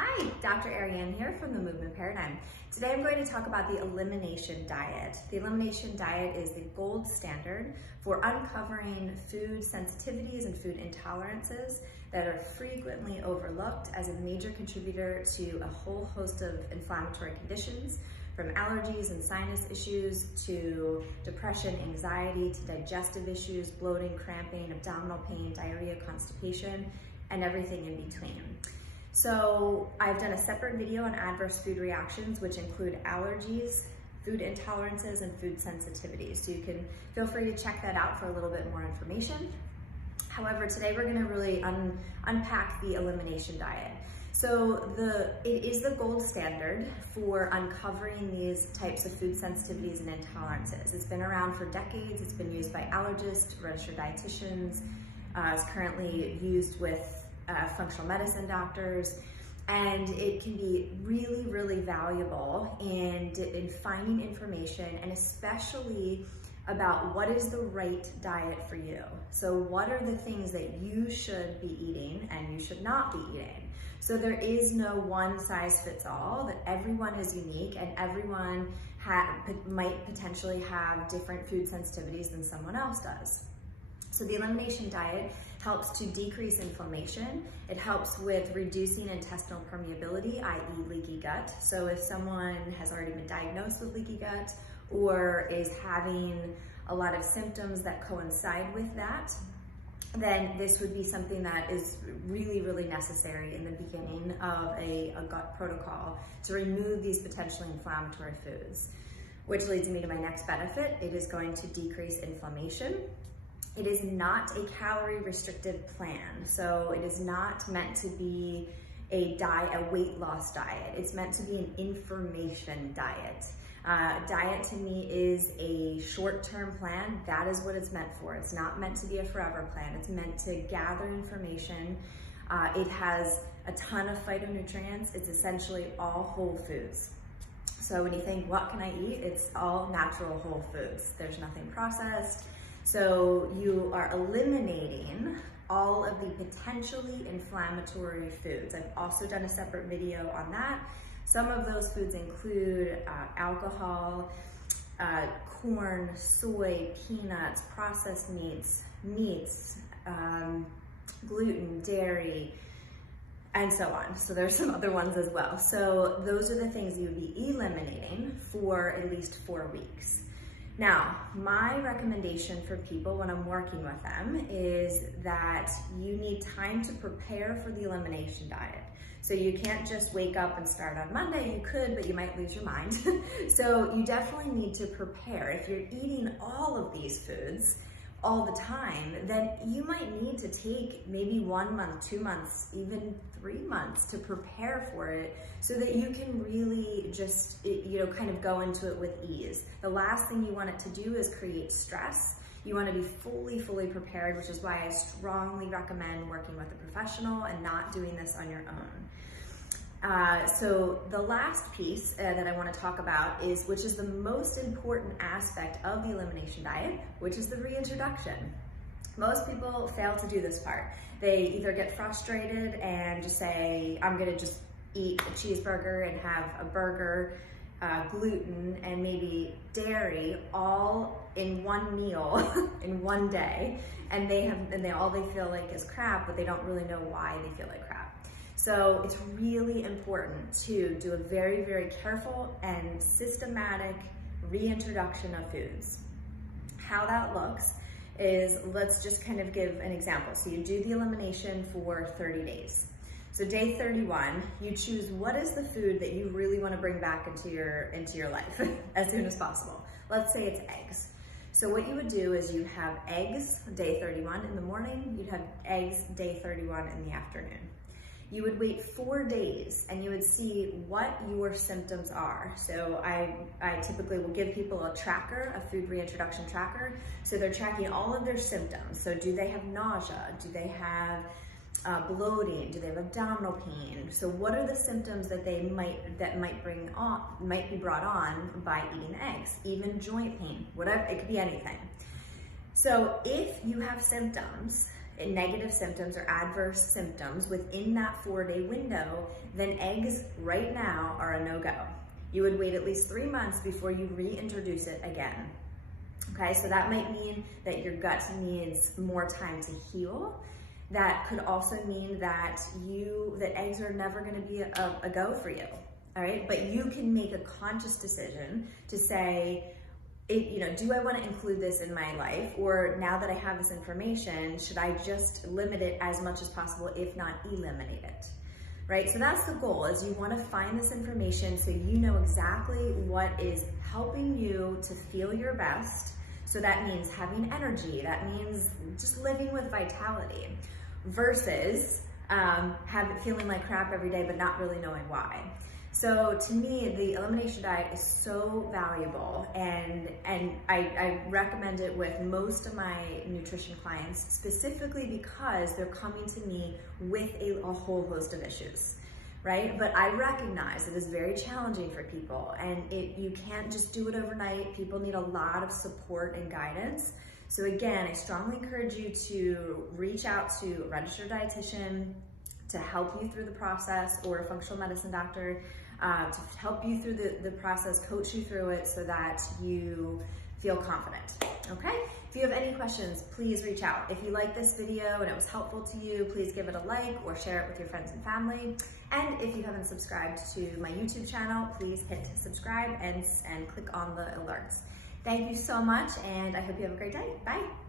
Hi, Dr. Ariane here from the Movement Paradigm. Today I'm going to talk about the Elimination Diet. The Elimination Diet is the gold standard for uncovering food sensitivities and food intolerances that are frequently overlooked as a major contributor to a whole host of inflammatory conditions, from allergies and sinus issues to depression, anxiety, to digestive issues, bloating, cramping, abdominal pain, diarrhea, constipation, and everything in between. So I've done a separate video on adverse food reactions, which include allergies, food intolerances, and food sensitivities. So you can feel free to check that out for a little bit more information. However, today we're gonna really unpack the elimination diet. So it is the gold standard for uncovering these types of food sensitivities and intolerances. It's been around for decades. It's been used by allergists, registered dietitians. It's currently used with functional medicine doctors, and it can be really, really valuable in finding information, and especially about what is the right diet for you. So what are the things that you should be eating and you should not be eating? So there is no one size fits all, that everyone is unique and everyone might potentially have different food sensitivities than someone else does. So the elimination diet helps to decrease inflammation. It helps with reducing intestinal permeability, i.e. leaky gut. So if someone has already been diagnosed with leaky gut or is having a lot of symptoms that coincide with that, then this would be something that is really, really necessary in the beginning of a gut protocol to remove these potentially inflammatory foods. Which leads me to my next benefit. It is going to decrease inflammation. It is not a calorie restricted plan. So it is not meant to be a weight loss diet. It's meant to be an information diet. Diet to me is a short-term plan. That is what it's meant for. It's not meant to be a forever plan. It's meant to gather information. It has a ton of phytonutrients. It's essentially all whole foods. So when you think, what can I eat? It's all natural whole foods. There's nothing processed. So you are eliminating all of the potentially inflammatory foods. I've also done a separate video on that. Some of those foods include alcohol, corn, soy, peanuts, processed meats, gluten, dairy, and so on. So there's some other ones as well. So those are the things you would be eliminating for at least 4 weeks. Now, my recommendation for people when I'm working with them is that you need time to prepare for the elimination diet. So you can't just wake up and start on Monday. You could, but you might lose your mind. So you definitely need to prepare. If you're eating all of these foods all the time, then you might need to take maybe 1 month, 2 months, even 3 months to prepare for it so that you can really just, kind of go into it with ease. The last thing you want it to do is create stress. You want to be fully prepared, which is why I strongly recommend working with a professional and not doing this on your own. So the last piece that I want to talk about which is the most important aspect of the elimination diet, which is the reintroduction. Most people fail to do this part. They either get frustrated and just say, I'm gonna just eat a cheeseburger and have a burger, gluten, and maybe dairy all in one meal in one day, and all they feel like is crap, but they don't really know why they feel like crap. So it's really important to do a very, very careful and systematic reintroduction of foods. How that looks is, let's just kind of give an example. So you do the elimination for 30 days. So day 31, you choose what is the food that you really want to bring back into your life as soon as possible. Let's say it's eggs. So what you would do is you'd have eggs day 31 in the morning, you'd have eggs day 31 in the afternoon. You would wait 4 days and you would see what your symptoms are. So I typically will give people a tracker, a food reintroduction tracker. So they're tracking all of their symptoms. So do they have nausea? Do they have bloating? Do they have abdominal pain? So what are the symptoms that might be brought on by eating eggs? Even joint pain, whatever, it could be anything. So if you have symptoms negative symptoms or adverse symptoms within that 4-day window, then eggs right now are a no-go. You would wait at least 3 months before you reintroduce it again. Okay, so that might mean that your gut needs more time to heal. That could also mean that eggs are never going to be a go for you. All right, but you can make a conscious decision to say, do I want to include this in my life? Or now that I have this information, should I just limit it as much as possible, if not eliminate it? Right, so that's the goal, is you want to find this information so you know exactly what is helping you to feel your best. So that means having energy, that means just living with vitality, versus feeling like crap every day but not really knowing why. So to me, the elimination diet is so valuable, and I recommend it with most of my nutrition clients, specifically because they're coming to me with a whole host of issues, right? But I recognize it is very challenging for people, and you can't just do it overnight. People need a lot of support and guidance. So again, I strongly encourage you to reach out to a registered dietitian to help you through the process, or a functional medicine doctor to help you through the process, coach you through it so that you feel confident, okay? If you have any questions, please reach out. If you like this video and it was helpful to you, please give it a like or share it with your friends and family. And if you haven't subscribed to my YouTube channel, please hit subscribe and click on the alerts. Thank you so much, and I hope you have a great day. Bye.